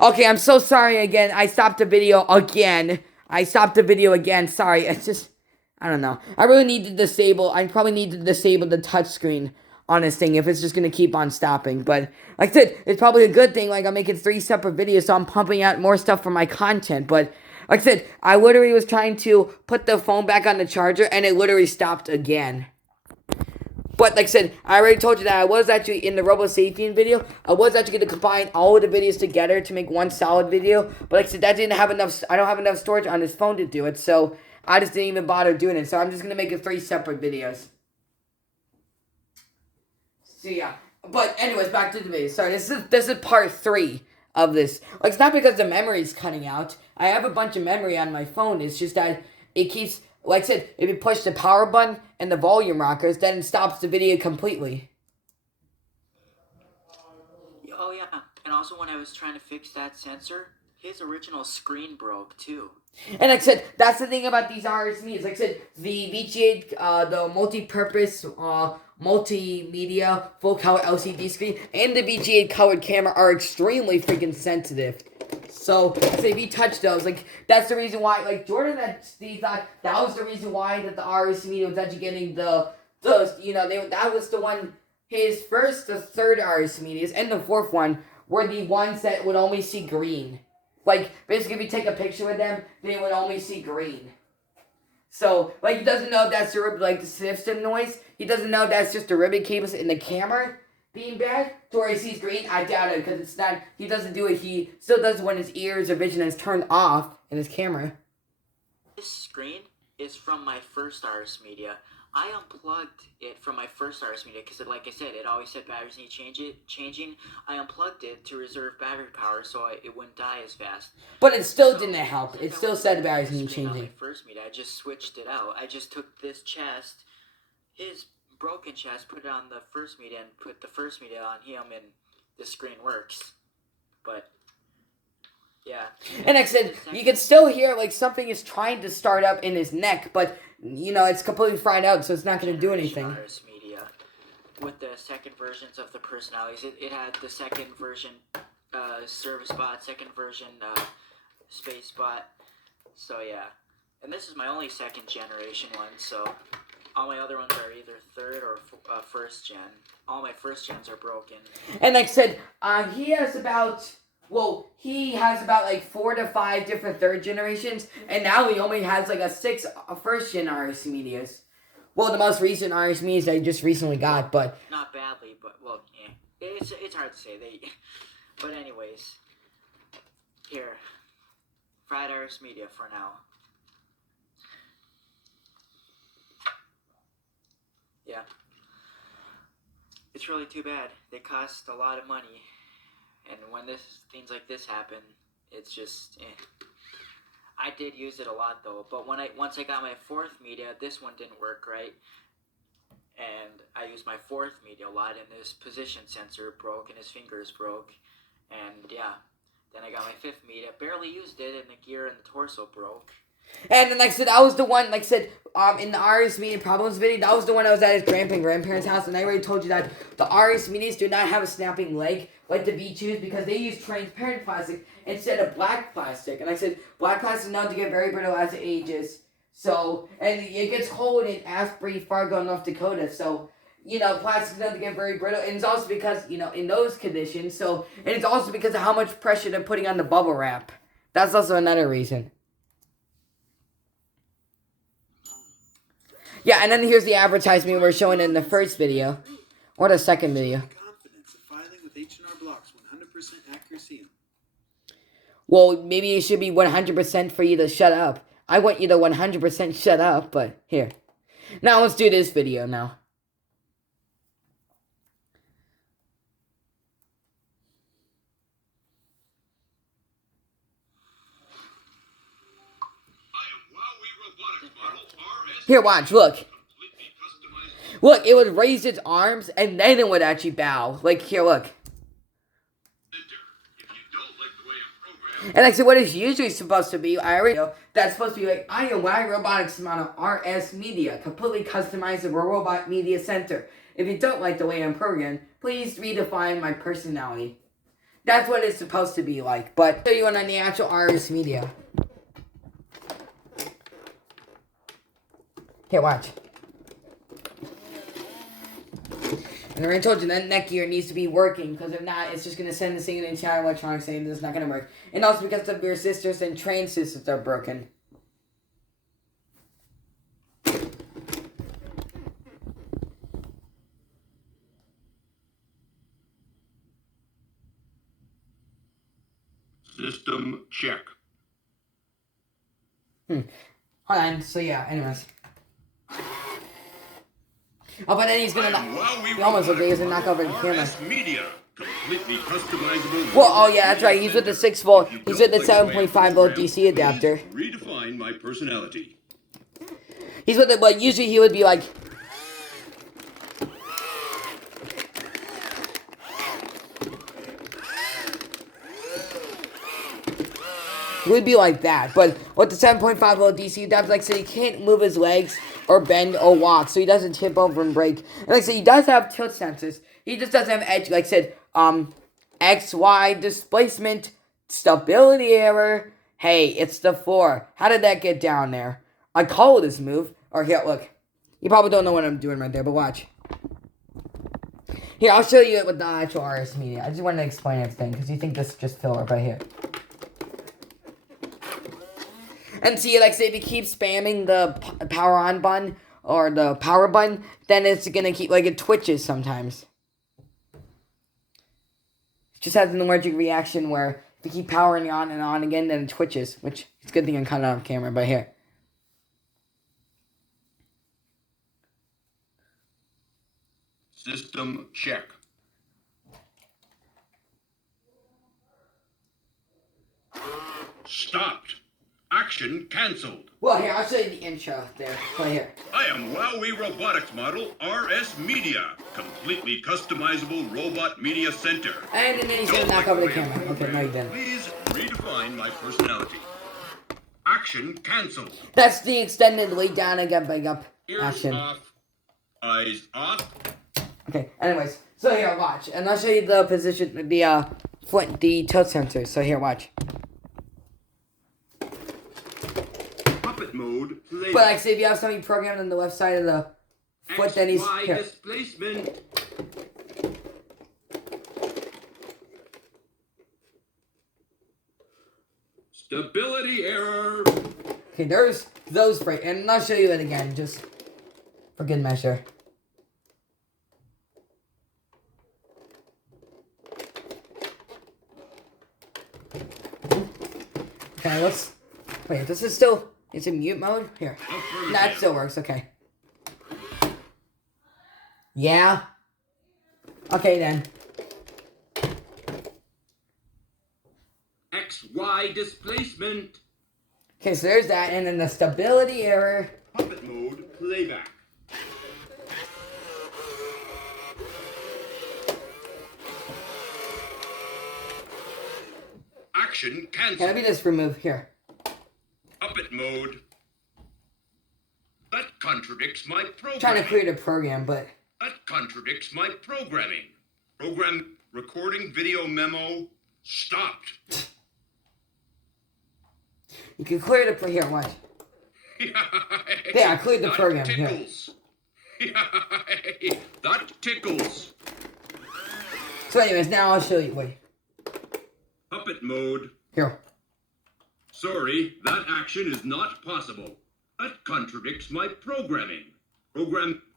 Okay, I'm so sorry again. I stopped the video again. Sorry, it's just I don't know. I really need to disable. I probably need to disable the touchscreen on this thing if it's just gonna keep on stopping. But like I said, it's probably a good thing. Like I'm making 3 separate videos, so I'm pumping out more stuff for my content. But like I said, I literally was trying to put the phone back on the charger, and it literally stopped again. But like I said, I already told you that I was actually in the Robo Sapien video. I was actually going to combine all of the videos together to make one solid video. But like I said, that didn't have enough. I don't have enough storage on this phone to do it, so I just didn't even bother doing it. So I'm just going to make it 3 separate videos. So yeah. But anyways, back to the video. Sorry, this is part 3 of this. Like it's not because the memory's cutting out. I have a bunch of memory on my phone. It's just that it keeps. Like I said, if you push the power button and the volume rockers, then it stops the video completely. Oh yeah, and also when I was trying to fix that sensor, his original screen broke too. And like I said, that's the thing about these RSMEs. Like I said, the VGA, the multi-purpose, multimedia full color LCD screen, and the VGA colored camera are extremely freaking sensitive. So, say if you touch those, like, that's the reason why, like, Jordan, that was the reason why that the RSME was actually getting that was the one, his first, the third RSMEs, and the fourth one were the ones that would only see green. Like, basically, if you take a picture with them, they would only see green. So, like, he doesn't know if that's the system noise. He doesn't know if that's just the ribbon cables in the camera being bad. To where he sees green, I doubt it, because it's not, he doesn't do it, he still does when his ears or vision is turned off in his camera. This screen is from my first Ars Media. I unplugged it from my first Ars Media because, like I said, it always said batteries need changing. I unplugged it to reserve battery power so it wouldn't die as fast. But it still didn't help. It still said the batteries need changing. On my first media, I just switched it out. I just took this chest, his broken chest, put it on the first media, and put the first media on him, and the screen works. But yeah. And like I said, you can still hear like something is trying to start up in his neck, but it's completely fried out, so it's not going to do anything. Media with the second versions of the personalities, it had the second version service bot, second version space bot. So yeah, and this is my only second generation one. So all my other ones are either third or first gen. All my first gens are broken. And like I said, he has about like 4 to 5 different third generations, and now he only has like 6 first gen RS medias. Well, the most recent RS medias I just recently got, but not badly, but well, yeah, it's hard to say. But anyways, here, fried RS media for now. Yeah, it's really too bad. They cost a lot of money. And when things like this happen, it's just, I did use it a lot though, but once I got my fourth media, this one didn't work right, and I used my fourth media a lot, and this position sensor broke, and his fingers broke, and yeah, then I got my fifth media, barely used it, and the gear and the torso broke. And then, like I said, that was the one, like I said, in the RS Media Problems video, that was the one I was at his grandparents' house, and I already told you that the RS Medias do not have a snapping leg like the V2s because they use transparent plastic instead of black plastic. And like I said, black plastic is known to get very brittle as it ages. So, and it gets cold in Asbury, Fargo, North Dakota, so, plastic is known to get very brittle, and it's also because, in those conditions, so, and it's also because of how much pressure they're putting on the bubble wrap. That's also another reason. Yeah, and then here's the advertisement we were showing in the first video. Or the second video. Well, maybe it should be 100% for you to shut up. I want you to 100% shut up, but here. Now let's do this video now. Here, watch, look. Look, it would raise its arms, and then it would actually bow. Like, here, look. And like I said, what it's usually supposed to be, I already know, that's supposed to be like, I am WowWee Robotics amount of RS Media, completely customizable robot media center. If you don't like the way I'm programmed, please redefine my personality. That's what it's supposed to be like. But I'll show you on the actual RS Media. Here, watch. And I already told you that neck gear needs to be working, because if not, it's just going to send the thing in the entire electronics saying it's not going to work. And also because of your sisters and train systems are broken. System check. Hold on, so yeah, anyways. Oh, but then he's gonna he almost looked like he's gonna knock over the camera. Media, completely customizable. Well, oh yeah, that's right. He's with the 6 volt. He's with the 7.5 volt DC adapter. Redefine my personality. He's with it, but usually he would be like. It would be like that, but with the 7.5 volt DC adapter, like I said, he can't move his legs or bend or walk, so he doesn't tip over and break. And like I said, he does have tilt sensors. He just doesn't have edge. Like I said, X, Y, displacement, stability error. Hey, it's the 4. How did that get down there? I call this move. Or here, look. You probably don't know what I'm doing right there, but watch. Here, I'll show you it with the actual RS Media. I just wanted to explain everything, because you think this is just filler right here. And see, like, say, if you keep spamming the power on button, or the power button, then it's gonna keep, like, it twitches sometimes. It just has an allergic reaction where if you keep powering on and on again, then it twitches, which it's a good thing I'm cutting off camera, but here. System check. Stopped. Action cancelled. Well, here, I'll show you the intro there. Right here. I am WowWee Robotics Model RS Media, completely customizable robot media center. And then he's gonna knock over the camera. Okay, no, he didn't. Please redefine my personality. Action cancelled. That's the extended lay down and get back up Ears action. off. Eyes off. Okay, anyways. So here, watch. And I'll show you the position, the tilt sensor. So here, watch. Puppet mode. Play. But like, say if you have something programmed on the left side of the foot, then he's XY here. displacement. Stability error. Okay, there's those right, and I'll show you it again, just for good measure. Okay, let's wait. This is still. It's in mute mode? Here. That still works, okay. Yeah? Okay then. XY displacement. Okay, so there's that, and then the stability error. Puppet mode playback. Action Okay, let cancel. me just remove here. Puppet mode. That contradicts my program. Trying to create a program, but That contradicts my programming. Program recording video memo stopped. you can clear the here, watch. Yeah, I cleared the That program, here. tickles. That tickles. So anyways, now I'll show you. Wait. Puppet mode. Here. Sorry, that action is not possible. That contradicts my programming.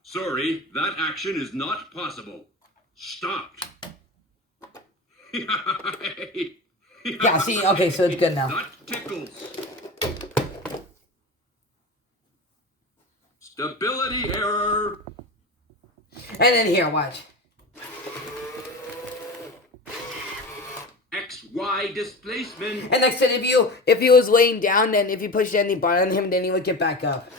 Sorry, that action is not possible. Stopped. Yeah, see, okay, so it's good now. That tickles. Stability error. And then here, watch. XY displacement. And like I said, if he was laying down, then if you pushed any button on him, then he would get back up.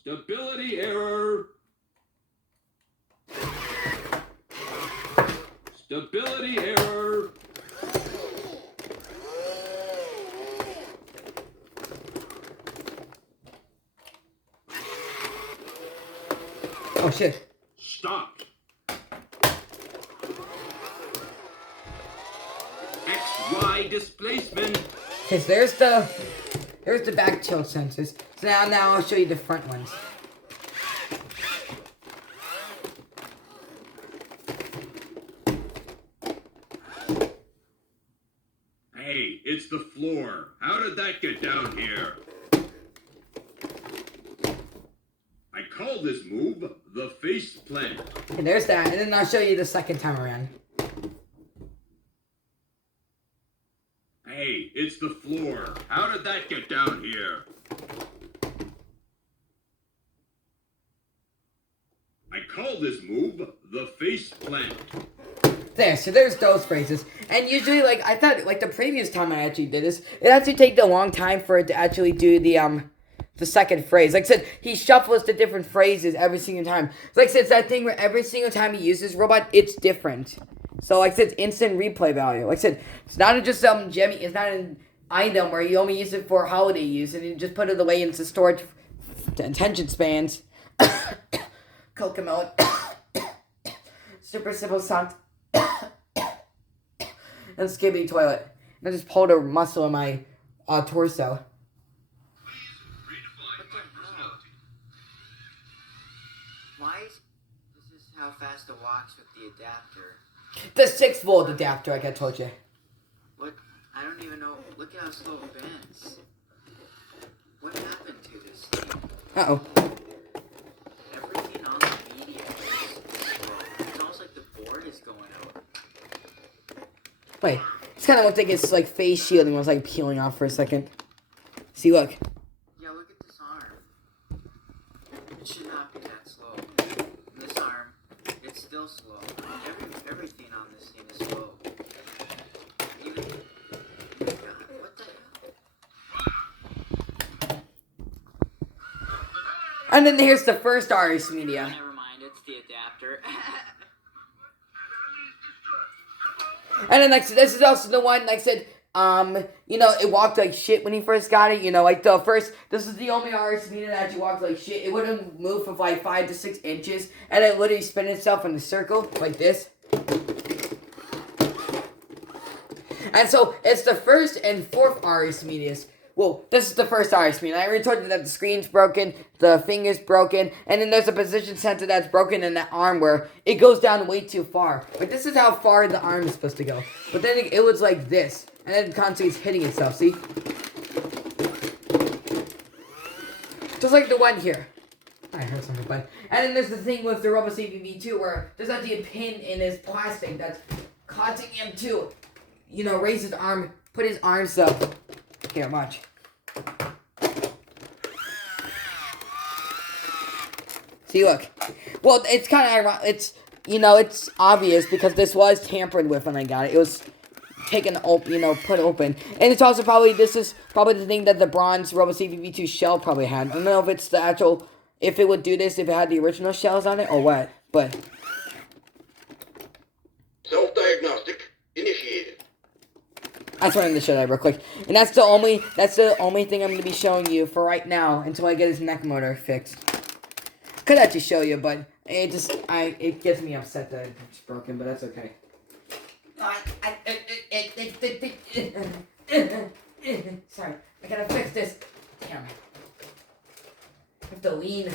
Stability error. Stability error. Oh shit. Stopped. high displacement. Okay, so there's the back tilt sensors. So now I'll show you the front ones. Hey, it's the floor. How did that get down here? I call this move the face plant. Okay, there's that, and then I'll show you the second time around. Hey, it's the floor. How did that get down here? I call this move the face plant. There, so there's those phrases. And usually, like, I thought, like, the previous time I actually did this, it actually takes a long time for it to actually do the second phrase. Like I said, he shuffles the different phrases every single time. Like I said, it's that thing where every single time he uses robot, it's different. So, like I said, it's instant replay value. Like I said, it's not just some Jemmy, it's not an item where you only use it for holiday use, and you just put it away into storage attention spans. Cocomelon. Super simple socks. And skibbity toilet. And I just pulled a muscle in my torso. Why is this is how fast it walks with the adapter? The 6-volt adapter, like I told you. What? I don't even know. Look at how slow it bends. What happened to this thing? Uh-oh. Everything on the media is slow. It's almost like the board is going out. Wait. It's kind of looked like it's like face shielding was like peeling off for a second. See, look. Yeah, look at this arm. It should not be that slow. And this arm, it's still slow. Everything on this thing is slow. Even, oh my God, what the hell? And then here's the first RS Media. Never mind, it's the adapter. And then next, this is also the one, like I said, you know, it walked like shit when he first got it. You know, like the first, this is the only RS Media that actually walked like shit. It wouldn't move for like 5 to 6 inches, and it literally spin itself in a circle like this. And so it's the first and fourth RS Medias. Well, this is the first RS Media. I already told you that the screen's broken, the finger's broken, and then there's a position sensor that's broken in that arm where it goes down way too far. But this is how far the arm is supposed to go. But then it was like this, and then constantly it's hitting itself, see? Just like the one here. I heard something, but... And then there's the thing with the Robo CVV2 where there's actually a pin in his plastic that's causing him to, you know, raise his arm, put his arms up. Here, watch. See, look. Well, it's kind of ironic. It's, you know, it's obvious because this was tampered with when I got it. It was taken, you know, put open. And it's also probably, this is probably the thing that the bronze Robo CVV2 shell probably had. I don't know if it's the actual, if it would do this, if it had the original shells on it or what, but. Self-diagnostic initiated. I just wanted to show that real quick. And that's the only thing I'm going to be showing you for right now until I get his neck motor fixed. Could actually show you, but it gets me upset that it's broken, but that's okay. Sorry, I gotta fix this. Damn it. I have to lean.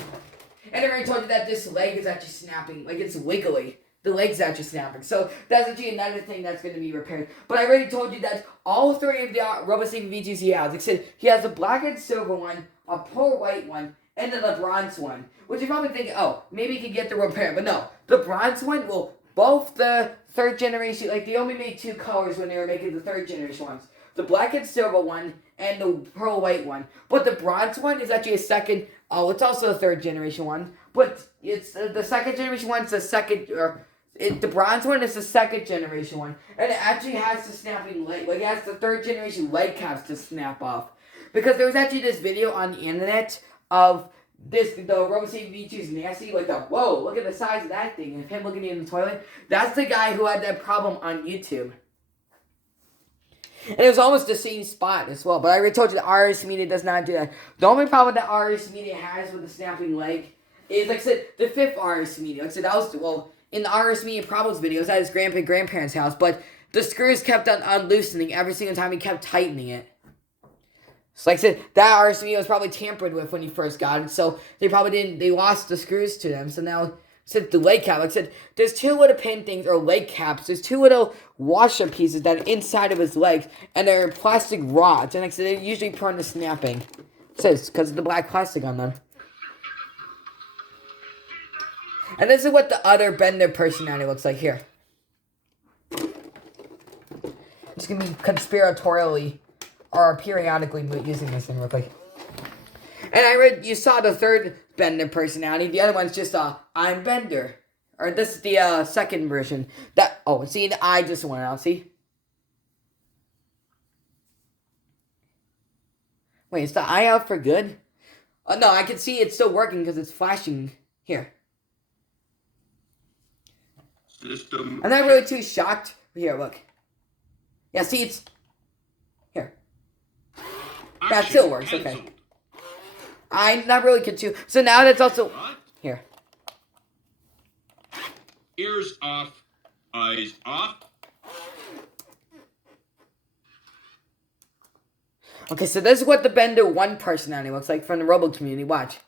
And I already told you that this leg is actually snapping, like it's wiggly. The leg's actually snapping. So that's actually another thing that's going to be repaired. But I already told you that all three of the Robo CVV2s he has, like I said, he has a black and silver one, a pearl white one, and then a bronze one. Which you're probably thinking, oh, maybe he can get the repair. But no, the bronze one, well, both the third generation, like they only made 2 colors when they were making the third generation ones. The black and silver one and the pearl white one. But the bronze one is actually a second, it's also a third generation one. But it's the second generation one is the second, the bronze one is the second generation one, and it actually has the snapping leg. Like it has the third generation leg caps to snap off. Because there was actually this video on the internet of the Robo CVV2's nasty, like whoa, look at the size of that thing, and him looking in the toilet. That's the guy who had that problem on YouTube. And it was almost the same spot as well. But I already told you the RS Media does not do that. The only problem that RS Media has with the snapping leg is, like I said, the 5th RS Media. Like I said, that was, well, in the RS Media Problems videos at his grandparents' house, but the screws kept on unloosening every single time he kept tightening it. So like I said, that RSV was probably tampered with when he first got it, so they lost the screws to them, so now, since the leg cap, like I said, there's two little pin things, or leg caps, there's two little washer pieces that are inside of his legs, and they're plastic rods, and like I said, they're usually prone to snapping. So it's because of the black plastic on them. And this is what the other Bender personality looks like here. It's gonna be conspiratorially or periodically using this thing real quick. And you saw the third Bender personality. The other one's just I'm Bender. Or this is the second version. See, the eye just went out, see? Wait, is the eye out for good? Oh, no, I can see it's still working because it's flashing here. System. I'm not really too shocked. Here, look. Yeah, see, it's... Here. That still works, okay. I'm not really confused. So now that's also... What? Here. Ears off. Eyes off. Okay, so this is what the Bender 1 personality looks like from the Robo community. Watch.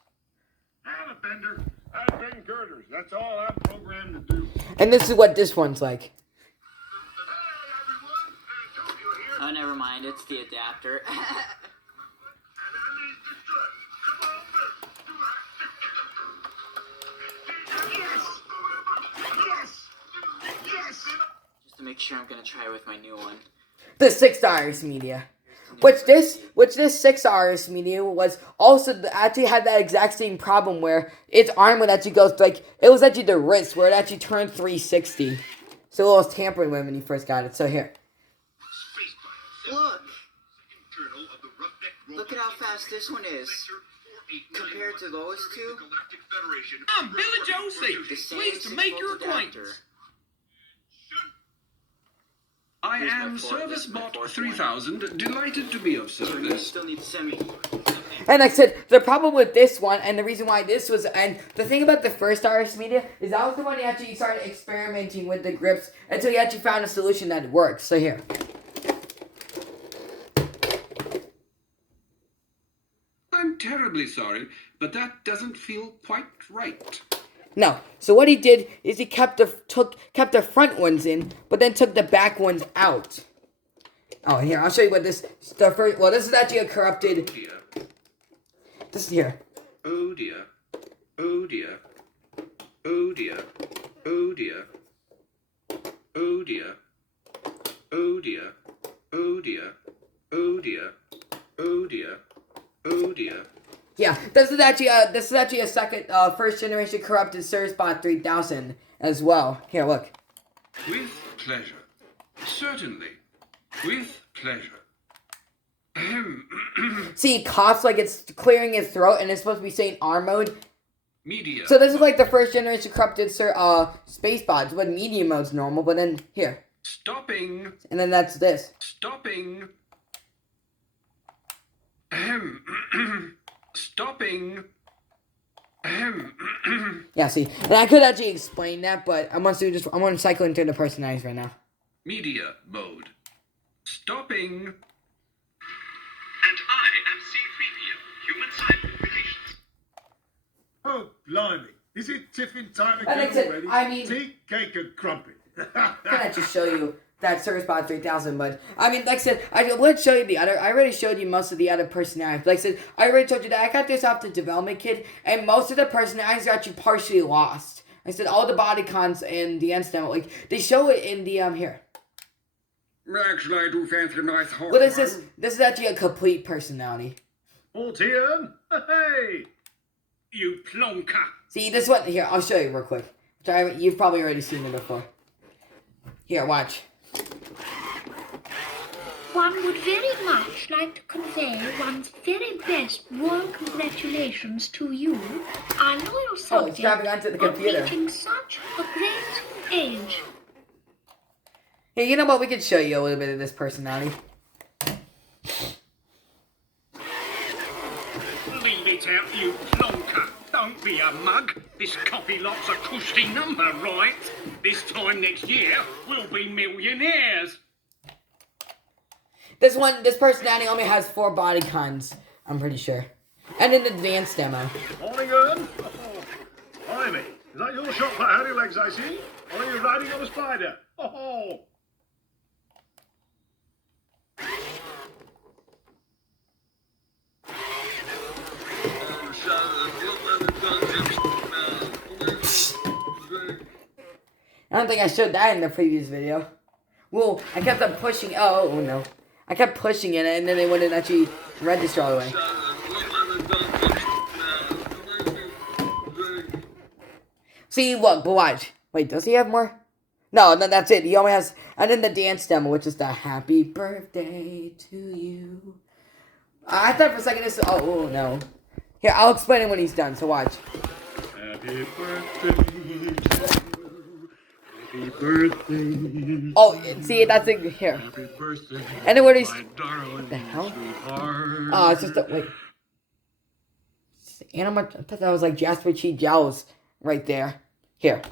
I'm a bender. I bend girders. That's all I'm programmed to do. And this is what this one's like. Oh, never mind. It's the adapter. Just to make sure I'm gonna try with my new one. The 6 media. Which this 6 media was also actually had that exact same problem where its arm would actually go like it was actually the wrist where it actually turned 360. So it was tampered with when he first got it. So here. Look! Look at how fast this one is. Compared to those two. I'm Billy Josie. Pleased to make your acquaintance. I am ServiceBot 3000, delighted to be of service. Still need to send me. And like I said, the problem with this one, and the reason why this was, and the thing about the first RS Media, is that was the one he actually started experimenting with the grips until he actually found a solution that works. So here. I'm terribly sorry, but that doesn't feel quite right. No. So what he did is he kept the front ones in, but then took the back ones out. Oh, here, I'll show you what this is actually a corrupted. Oh dear. This is here. Oh dear. Oh dear. Oh dear. Oh dear. Oh dear. Oh dear. Oh dear. Oh dear. Oh dear. Oh dear. Yeah, this is actually a second, first generation corrupted ServiceBot 3000 as well. Here, look. With pleasure. Certainly. With pleasure. See, he coughs like it's clearing his throat, and it's supposed to be saying arm mode. Media. So this is like the first generation corrupted SpaceBots, but medium mode's normal, but then here. Stopping. And then that's this. Stopping. Stopping. Yeah, see, and I could actually explain that, but I'm gonna cycle into the personalities right now. Media mode. Stopping. And I am C-3PO, Human Cyber Relations. Oh, blimey. Is it tiffin time And again like I said, already? I mean- Tea, cake, and crumpet. I can actually show you that ServiceBot 3000, but I mean, like I said, I would show you the other. I already showed you most of the other personalities. Like I said, I already told you that I got this off the development kit, and most of the personalities are actually partially lost. Like I said, all the bodycons and the incident, like they show it in the here. Actually, I do fancy a nice horse. What is this? This is actually a complete personality. Altian? Hey! You plonker. See, this one here. I'll show you real quick. You've probably already seen it before. Here, watch. One would very much like to convey one's very best warm congratulations to you, our loyal Oh, it's subject, grabbing onto the on computer. reaching such a great age. Hey, you know what? We can show you a little bit of this personality. Leave it out, you plonker. Don't be a mug. This copy lot's a cushy number, right? This time next year, we'll be millionaires. This personality only has 4 body cons. I'm pretty sure. And in the dance demo. Morning, Ern. Blimey, is that your shot for Harry Legs I see? Or are you riding on a spider? Oh. I don't think I showed that in the previous video. Well, I kept on pushing. Oh no. I kept pushing it and then it wouldn't actually register all the way. See, look, but watch. Wait, does he have more? No, that's it. He only has. And then the dance demo, which is the happy birthday to you. I thought for a second this. Oh no. Here, I'll explain it when he's done. So watch. Happy birthday to you. Happy birthday. Oh, see, that's it. Here. Happy birthday. And then what is? My darling, The hell? sweetheart. Oh, it's just a wait. Animal. I thought that was like Jasper Cheese Gels right there. Here.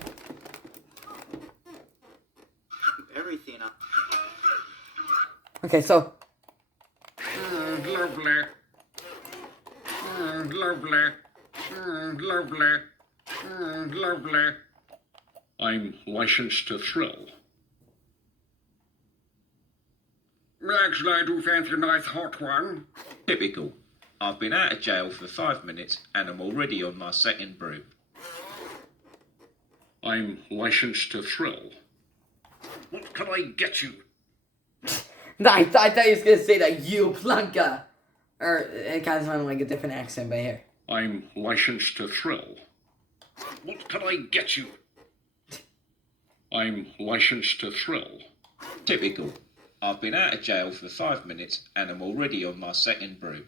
Everything up. Okay, so. Lovely. Lovely. Lovely. Lovely. I'm licensed to thrill. Actually, I do fancy a nice hot one. Typical. I've been out of jail for 5 minutes and I'm already on my second brew. I'm licensed to thrill. What can I get you? I thought he was gonna say that you plunka. Or it kind of sounded like a different accent, but here. I'm licensed to thrill. What can I get you? I'm licensed to thrill. Typical. I've been out of jail for 5 minutes and I'm already on my second brew.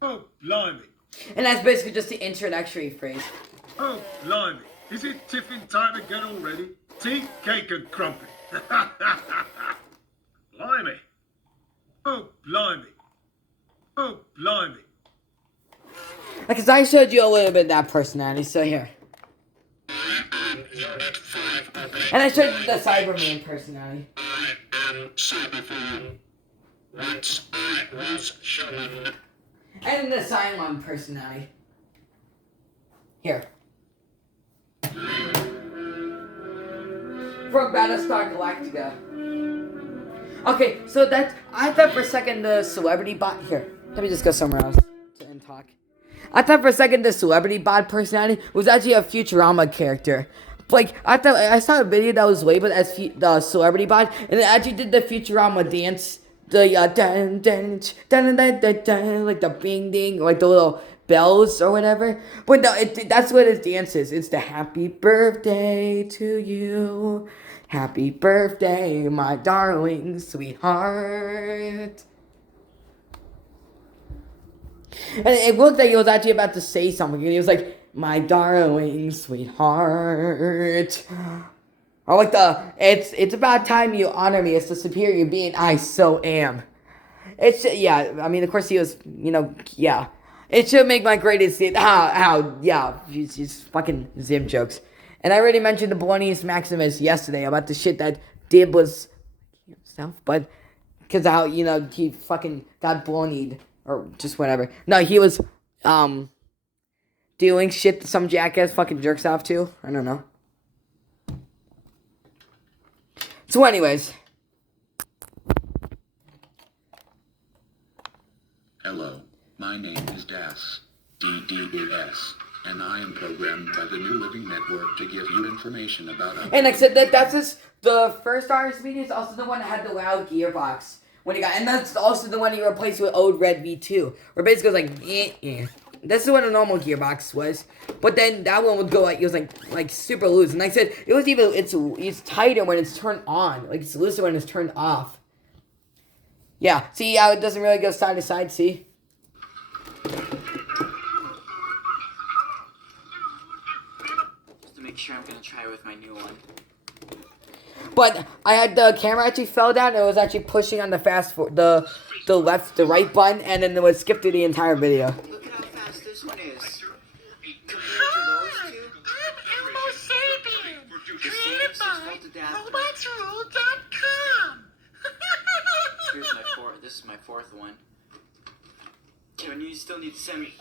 Oh, blimey. And that's basically just the introductory phrase. Oh, blimey. Is it tiffin time again already? Tea, cake and crumpet. Blimey. Oh, blimey. Oh, blimey. Because I showed you a little bit of that personality, so here. And I showed you the Cyberman personality. I am Cyberman. Once I was human. And the Cylon personality. Here. From Battlestar Galactica. Okay, so that I thought for a second the celebrity bot here. Let me just go somewhere else and talk. I thought for a second the celebrity bot personality was actually a Futurama character. Like I thought I saw a video that was labeled as the celebrity bot, and it actually did the Futurama dance, the dun dun dun dun dun dun, like the bing ding, like the little bells or whatever. But no, that's what his dance is. It's the happy birthday to you. Happy birthday, my darling sweetheart. And it looked like he was actually about to say something. And he was like, my darling sweetheart. Or like it's about time you honor me as the superior being I so am. It's, yeah, I mean, of course he was, yeah. It should make my greatest hit. Yeah. She's fucking Zim jokes. And I already mentioned the Balonius Maximus yesterday about the shit that Dib was himself, but because how, he fucking got balonied or just whatever. No, he was doing shit that some jackass fucking jerks off to. I don't know. So anyways. Hello, my name is Das, DDES, and I am programmed by the New Living Network to give you information about... And like I said, that's the first artist media is also the one that had the loud gearbox. When he got, and that's also the one he replaced with Ode Red V2. Where basically it was like, This is what a normal gearbox was. But then that one would go like, it was like super loose. And like I said, it was even, it's tighter when it's turned on. Like it's looser when it's turned off. Yeah, see how it doesn't really go side to side, see? Just to make sure, I'm gonna try with my new one. But I had the camera actually fell down and it was actually pushing on the the right button, and then it would skip through the entire video. Look at how fast this one is. Hi, I'm Elmo Sapien, created by RobotsRule.com. This is my fourth one. Kevin, you still need to send me.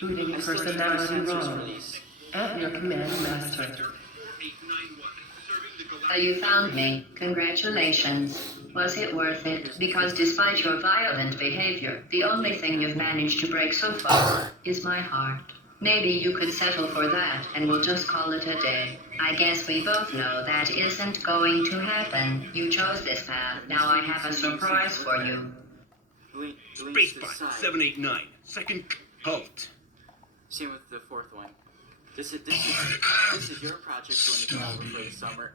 Booting I still need personality sensors for wrong. these. At your command, Master. You found me. Congratulations. Was it worth it? Because despite your violent behavior, the only thing you've managed to break so far is my heart. Maybe you could settle for that and we'll just call it a day. I guess we both know that isn't going to happen. You chose this path. Now I have a surprise for you. Spacepot 789, second halt. Same with the fourth one. This is your project when you come over for the summer.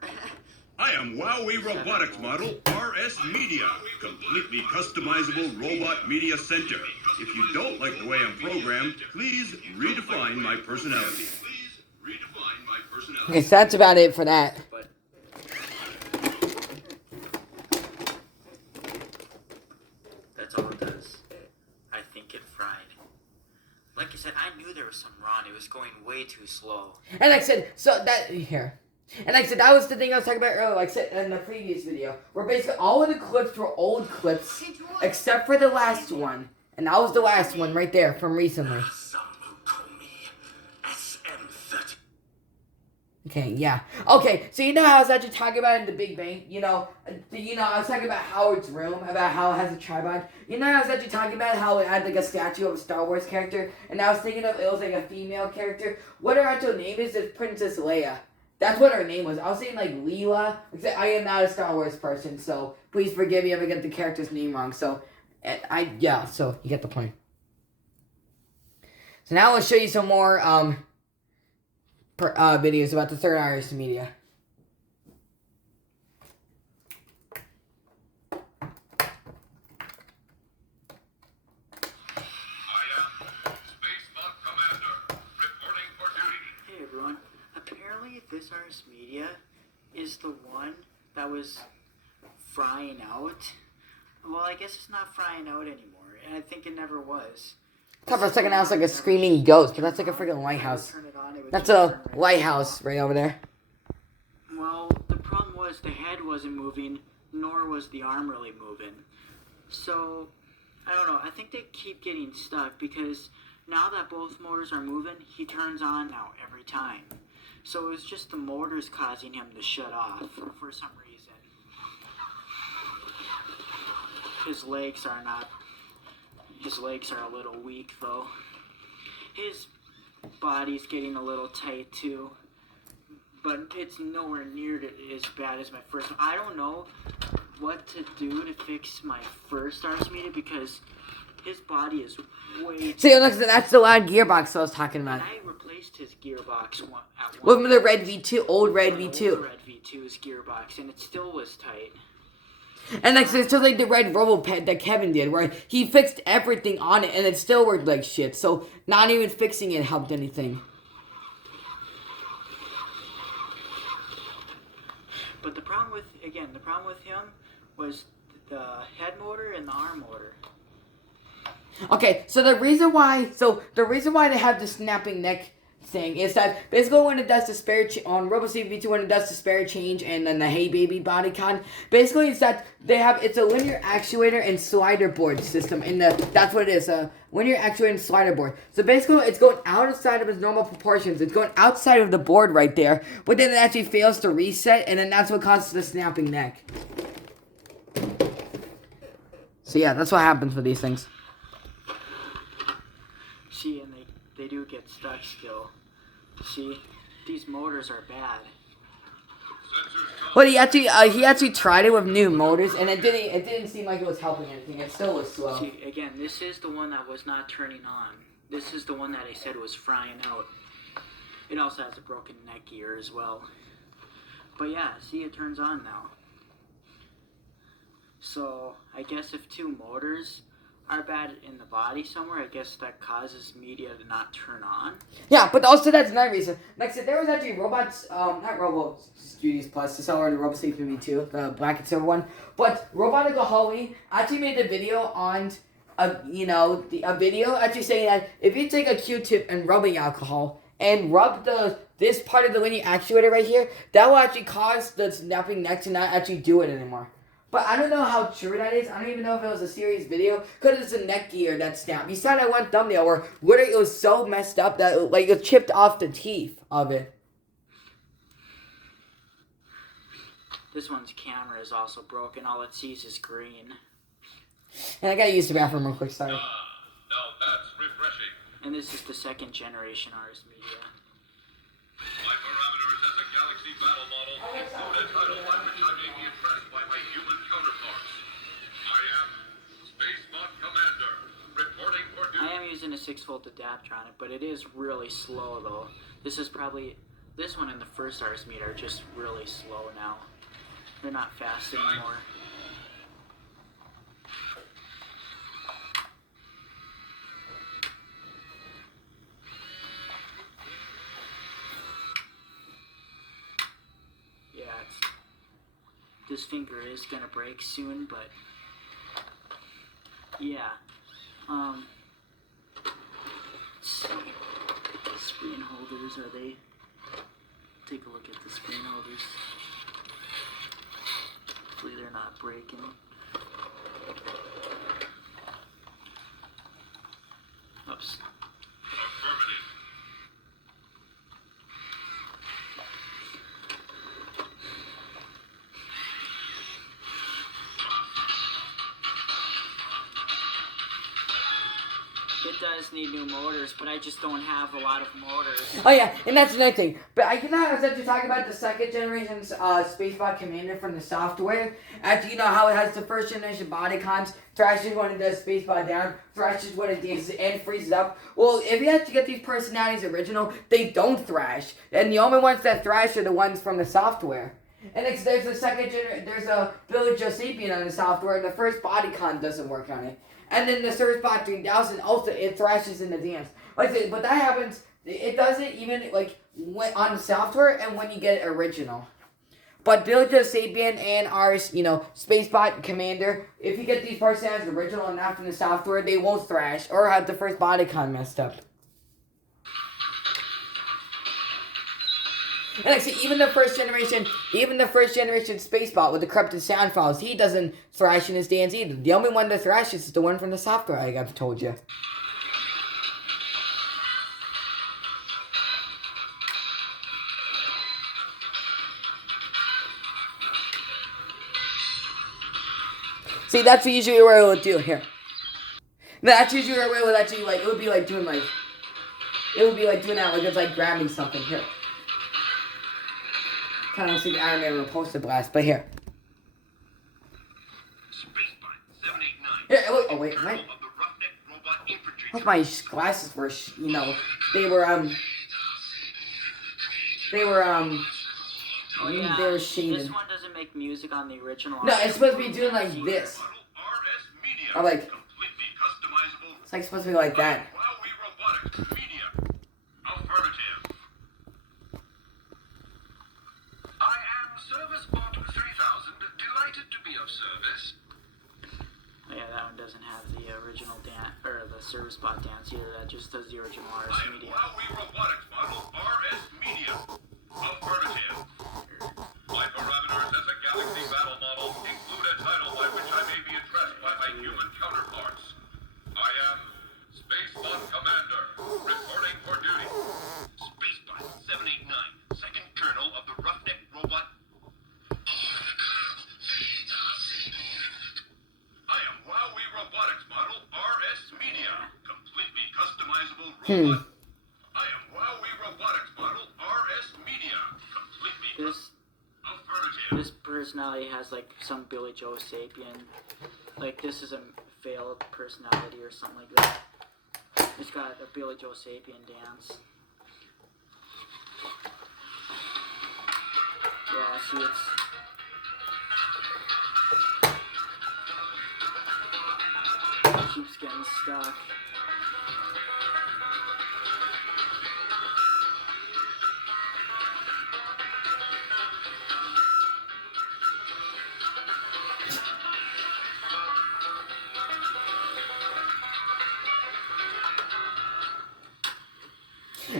I am WowWee Robotics Model RS Media, completely customizable robot media center. If you don't like the way I'm programmed, please redefine my personality. Okay, so that's about it for that. But that's all it does. I think it fried. Like I said, I knew there was something wrong. It was going way too slow. And like I said, so that here. And like I said, that was the thing I was talking about earlier, like I said in the previous video, where basically all of the clips were old clips, except for the last one. And that was the last one right there from recently. Okay, yeah. Okay, so you know how I was actually talking about in the Big Bang? You know, I was talking about Howard's room, about how it has a tripod. You know how I was actually talking about how it had like a statue of a Star Wars character? And I was thinking of it was like a female character. What her actual name is Princess Leia. That's what her name was. I was saying like Leela. Except I am not a Star Wars person, so please forgive me if I get the character's name wrong. So, so you get the point. So now I'll show you some more videos about the third iris media. Hey everyone. Apparently this iris media is the one that was frying out. Well, I guess it's not frying out anymore, and I think it never was. I thought for a second I was like a screaming ghost, but that's like a freaking lighthouse. That's a lighthouse right over there. Well, the problem was the head wasn't moving, nor was the arm really moving. So, I don't know, I think they keep getting stuck because now that both motors are moving, he turns on now every time. So it's just the motors causing him to shut off for some reason. His legs are a little weak though. His body's getting a little tight too. But it's nowhere near as bad as my first one. I don't know what to do to fix my first Ars Media because his body is way... See, look, that's the loud gearbox I was talking about. And I replaced his gearbox at one with the red V2, old red V2. Old red V2's gearbox, and it still was tight. And like, it's just like the red RoboPet that Kevin did, where he fixed everything on it, and it still worked like shit. So not even fixing it helped anything. But the problem with him was the head motor and the arm motor. Okay, so the reason why they have the snapping neck thing is that basically when it does the spare on RoboSafe V2 when it does the spare change and then the Hey Baby bodycon, basically it's that it's a linear actuator and slider board system that's what it is, a linear actuator and slider board. So basically it's going outside of its normal proportions. It's going outside of the board right there, but then it actually fails to reset, and then that's what causes the snapping neck. So yeah, that's what happens with these things. See, and they do get stuck still. See, these motors are bad. Well, he actually tried it with new motors, and it didn't seem like it was helping anything. It still was slow. See, again, this is the one that was not turning on. This is the one that I said was frying out. It also has a broken neck gear as well. But yeah, see, it turns on now. So, I guess if two motors are bad in the body somewhere, I guess that causes media to not turn on. Yeah, but also that's another reason. Like I said, there was actually robots, not Robo Studios Plus, the seller in the RoboSafe V2, the black and silver one, but Robotic Holly actually made a video on, a video actually saying that if you take a Q-tip and rubbing alcohol and rub this part of the linear actuator right here, that will actually cause the snapping neck to not actually do it anymore. But I don't know how true that is. I don't even know if it was a serious video. Because it's a neck gear that snapped. He saw that one thumbnail where literally it was so messed up that it chipped off the teeth of it. This one's camera is also broken. All it sees is green. And I gotta use the bathroom real quick, sorry. Now that's refreshing. And this is the second generation RS Media. My parameters as a Galaxy battle model include a title by which I may be addressed by my human counterparts. I am Spacebot Commander, reporting for duty. I am using a 6-volt adapter on it, but it is really slow though. This one and the first RS Media are just really slow now. They're not fast anymore. Yeah, this finger is gonna break soon, but yeah. Let's see. Screen holders, are they? Take a look at the screen holders. Hopefully they're not breaking. Oops. Affirmative. It does need new motors, but I just don't have a lot of motors. Oh yeah, and that's another thing. But I was actually talking about the second generation Spacebot Commander from the software. After you know how it has the first generation body cons, thrashes when it does Spacebot down, thrashes when it dances and freezes up. Well, if you have to get these personalities original, they don't thrash. And the only ones that thrash are the ones from the software. And there's a there's a Billy Joe Sapien on the software, and the first body con doesn't work on it. And then the Surfbot 3000 also, it thrashes in the dance. Like I said, but that happens, it doesn't even, on the software and when you get it original. But Billy Joe Sapien and our, Spacebot Commander, if you get these parts as original and not from the software, they won't thrash or have the first body con messed up. And actually, even the first generation Spacebot with the corrupted sound files, he doesn't thrash in his dance either. The only one that thrashes is the one from the software, I've told you. See, that's usually where it would do here. That's usually where it would actually, it would be doing that, it's grabbing something here. Kind of see the Iron Man repulsor blast, but here. Here, look. Oh wait, right? Look, my glasses were, they were Oh yeah, they were shaded. this one doesn't make music on the original. No, it's supposed to be doing like this. Or it's supposed to be like that. I am ServiceBot 3000, delighted to be of service. Oh, yeah, that one doesn't have the original dance, or the Servicebot dance either. That just does the original RS Media. WowWee Robotics model RS Media. Affirmative. My parameters as a Galaxy battle model include a title by which I may be addressed by my human counterparts. I am Spacebot Commander, reporting for duty. Spacebot 789, second colonel of the Roughneck Robot. I am WowWee Robotics model RS Media, completely customizable robot. I am WowWee Robotics model RS Media, completely This personality has some Billy Joe Sapien. This is a failed personality or something like that. It's got a Billy Joe Sapien dance. Yeah, see, it keeps getting stuck.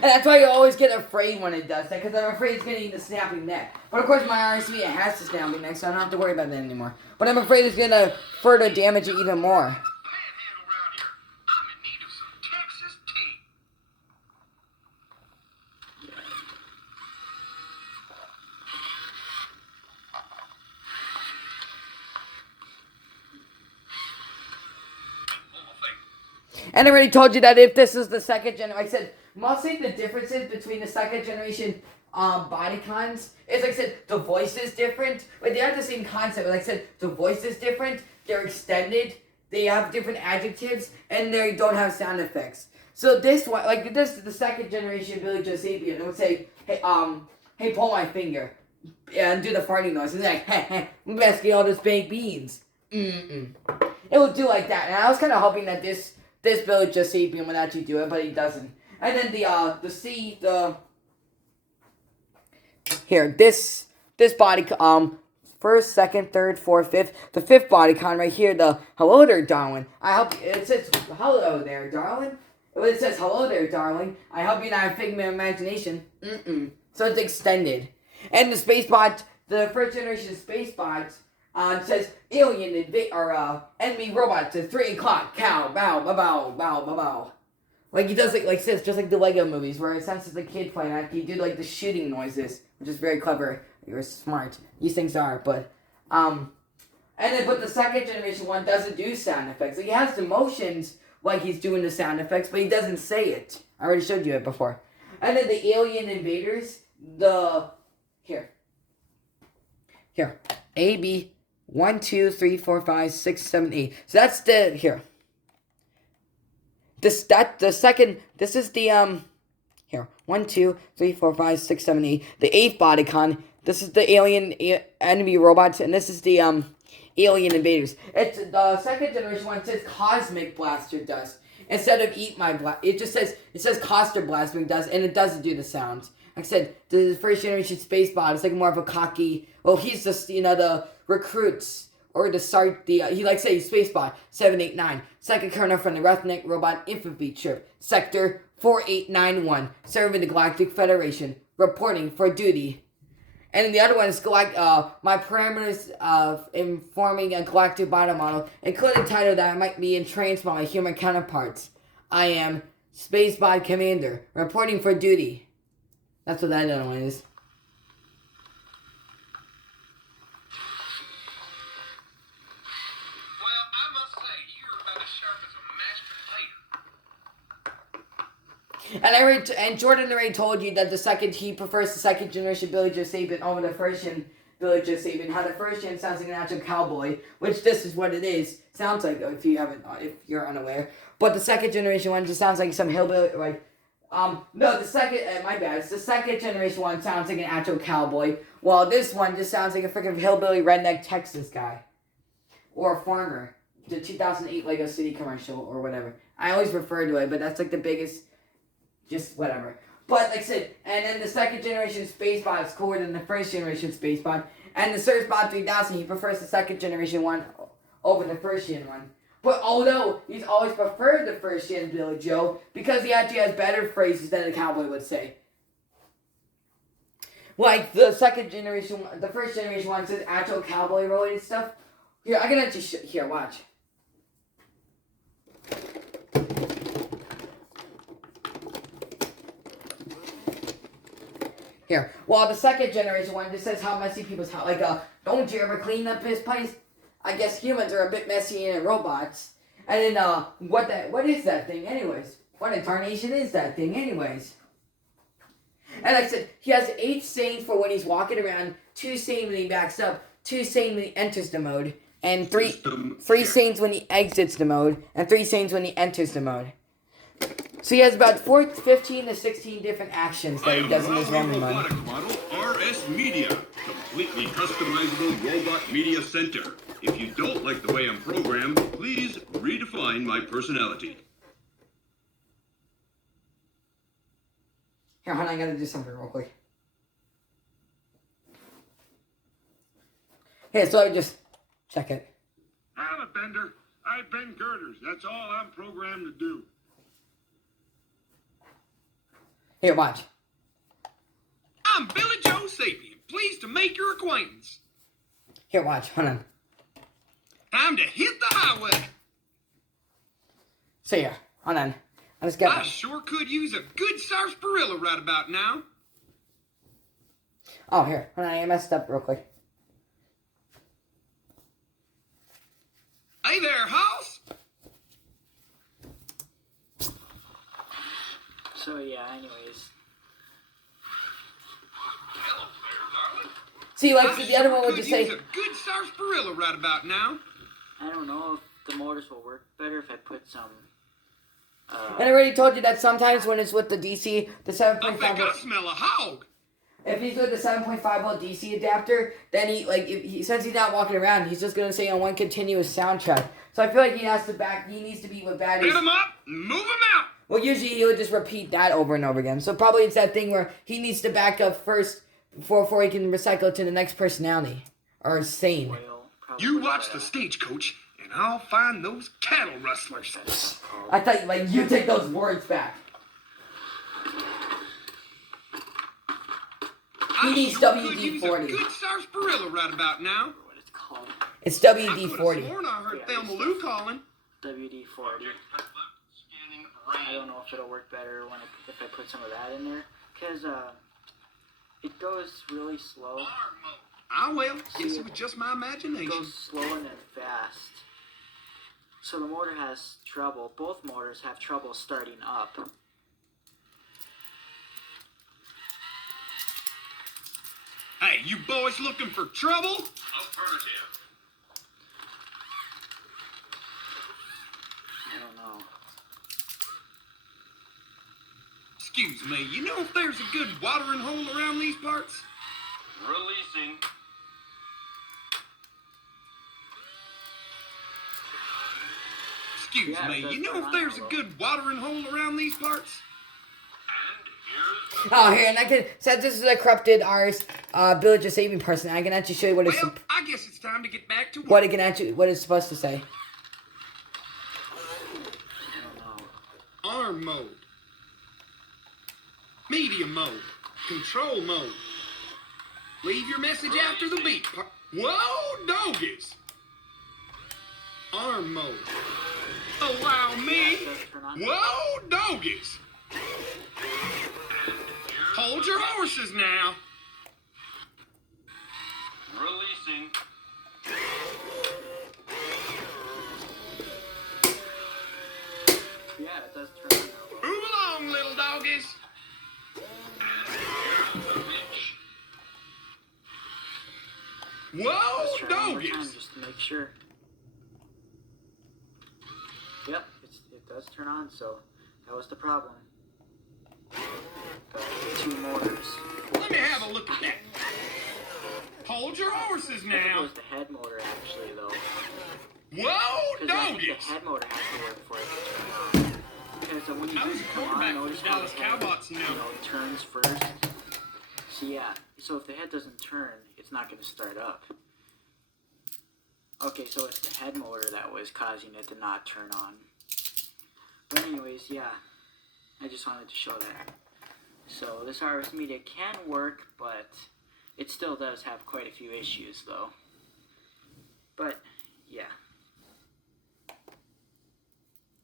And that's why you always get afraid when it does that, because I'm afraid it's getting the snapping neck. But of course, my RSV, it has the snapping neck, so I don't have to worry about that anymore. But I'm afraid it's gonna further damage it even more. And I already told you that if this is the second generation, like I said, mostly the differences between the second generation bodycons is, like I said, the voice is different. But they have the same concept. Like I said, the voice is different. They're extended. They have different adjectives, and they don't have sound effects. So this one, like this, the second generation Billy Joe Sapien, it would say, hey, pull my finger, and do the farting noise. It's like, hey, I'm gonna get all those baked beans. It will do like that, and I was kind of hoping that this Billy Joe Sapien would actually do it, but he doesn't. And then this body, first, second, third, fourth, fifth, the fifth bodycon right here, the hello there, darling. I hope, it says hello there, darling. Well, it says hello there, darling. I hope you're not a figment of imagination. So it's extended. And the space bot, the first generation space bot, says alien enemy robots at 3 o'clock. Cow, bow, bow, bow, bow, bow, bow. Like he does, like says, just like the Lego movies, where it sounds like the kid playing. Like he did like the shooting noises, which is very clever. You're smart. These things are, but but the second generation one doesn't do sound effects. Like he has the motions like he's doing the sound effects, but he doesn't say it. I already showed you it before. And then the alien invaders, here, A, B, 1, 2, 3, 4, 5, 6, 7, 8. So that's here. This is the, here. 1, 2, 3, 4, 5, 6, 7, 8. The 8th bodycon. This is the alien enemy robots, and this is the, alien invaders. It's the second generation one says Cosmic Blaster Dust. Instead of Eat My Blast, it says Coster Blasting Dust, and it doesn't do the sounds. Like I said, the first generation space bot is like more of a cocky, well, he's just, the recruits, or he likes to say space bot 789, second colonel from the Roughneck Robot Infantry Troop, sector 4891, serving the Galactic Federation, reporting for duty. And then the other one is my parameters of informing a galactic body model, including the title that I might be entranced by my human counterparts. I am Spacebot Commander, reporting for duty. That's what that other one is. Well, I must say, you're about as sharp as a mashed potato. And Jordan already told you that he prefers the second generation Billy Joe Sapien over the first gen Billy Joe Sapien. How the first gen sounds like an actual cowboy, which this is what it is. Sounds like, if you're unaware. But the second generation one just sounds like some hillbilly, like, no, the second, my bad, the second generation one sounds like an actual cowboy, while this one just sounds like a freaking hillbilly redneck Texas guy. Or a farmer. The 2008 Lego City commercial, or whatever. I always refer to it, but that's like the biggest, just whatever. But like I said, and then the second generation space bot is cooler than the first generation space bot. And the Surf Bot 3000, he prefers the second generation one over the first gen one. But although he's always preferred the first gen Billy Joe, because he actually has better phrases than a cowboy would say. Like the second generation, the first generation one says actual cowboy related stuff. Here, I can actually here, watch. Here, well, the second generation one just says how messy people's house. Like, don't you ever clean up this place? I guess humans are a bit messy in robots. And then, what is that thing, anyways? What incarnation is that thing, anyways? And like I said, he has 8 sayings for when he's walking around, 2 sayings when he backs up, 2 sayings when he enters the mode, and 3 sayings when he exits the mode, and 3 sayings when he enters the mode. So he has about 15 to 16 different actions that he does in his random mode. Robotic model RS Media, completely customizable robot media center. If you don't like the way I'm programmed, please redefine my personality. Here, hon, I gotta do something real quick. Here, so I just check it. I'm a bender. I bend girders. That's all I'm programmed to do. Here, watch. I'm Billy Joe Sapien. Pleased to make your acquaintance. Here, watch. Hold on. Time to hit the highway. So here, hold on. I just got. I sure could use a good sarsaparilla right about now. Oh, here. Hold on, I messed up real quick. Hey there, hoss. So yeah, anyways. Hello there, darling. See, like I the other one would could just use say. a good sarsaparilla right about now. I don't know if the motors will work better if I put some. And I already told you that sometimes when it's with the DC, the I 7.5 think I volt. smell a hog. If he's with the 7.5 volt DC adapter, then since he's not walking around, he's just gonna stay on one continuous soundtrack. So I feel like he needs to be with batteries. Hit him up, move him out. Well, usually he would just repeat that over and over again. So probably it's that thing where he needs to back up first before he can recycle it to the next personality or sane. Oil, probably You with watch the stagecoach, and I'll find those cattle rustlers. I thought you take those words back. He needs could use a WD-40. good sarsaparilla right about now. what it's called. It's I could have WD-40. sworn I heard Yeah, Thelma it's- Lou calling. WD-40. Scanning I don't know if it'll work better if I put some of that in there, cause it goes really slow. Ah, well, guess it was just my It imagination. goes slow and then fast. So the motor has trouble. Both motors have trouble starting up. Hey, you boys looking for trouble? Affirmative. I don't know. Excuse me, you know if there's a good watering hole around these parts? Releasing. Excuse Yeah, it me, does you know turn if on there's a now, good watering hole around these parts? And here's Oh, here, and I can, since this is a corrupted ours, Village of Saving person, I can actually show you what it's, Well, I guess it's time to get back to work. what it's supposed to say. I don't know. Arm mode. Medium mode. Control mode. Leave your message after the beep. Whoa, doggies! Arm mode. Allow me. It does turn on. Whoa, doggies! Hold your horses now. releasing. Yeah, it does turn on now. Move along, little doggies. Whoa, Let's try it one more time doggies! just to make sure. Yep, it does turn on, so that was the problem. The two motors. Let me have a look at that. Hold your horses I think it now. was the head motor actually, though. Whoa, Because I think doggies! the head motor has to work for it to turn on. Because when you I was a come on, quarterback for notice the how Dallas the head, Cowboys, you know. it turns first. So yeah, so if the head doesn't turn, it's not going to start up. Okay, so it's the head motor that was causing it to not turn on. But anyways, yeah, I just wanted to show that. So this RS Media can work, but it still does have quite a few issues though. But yeah.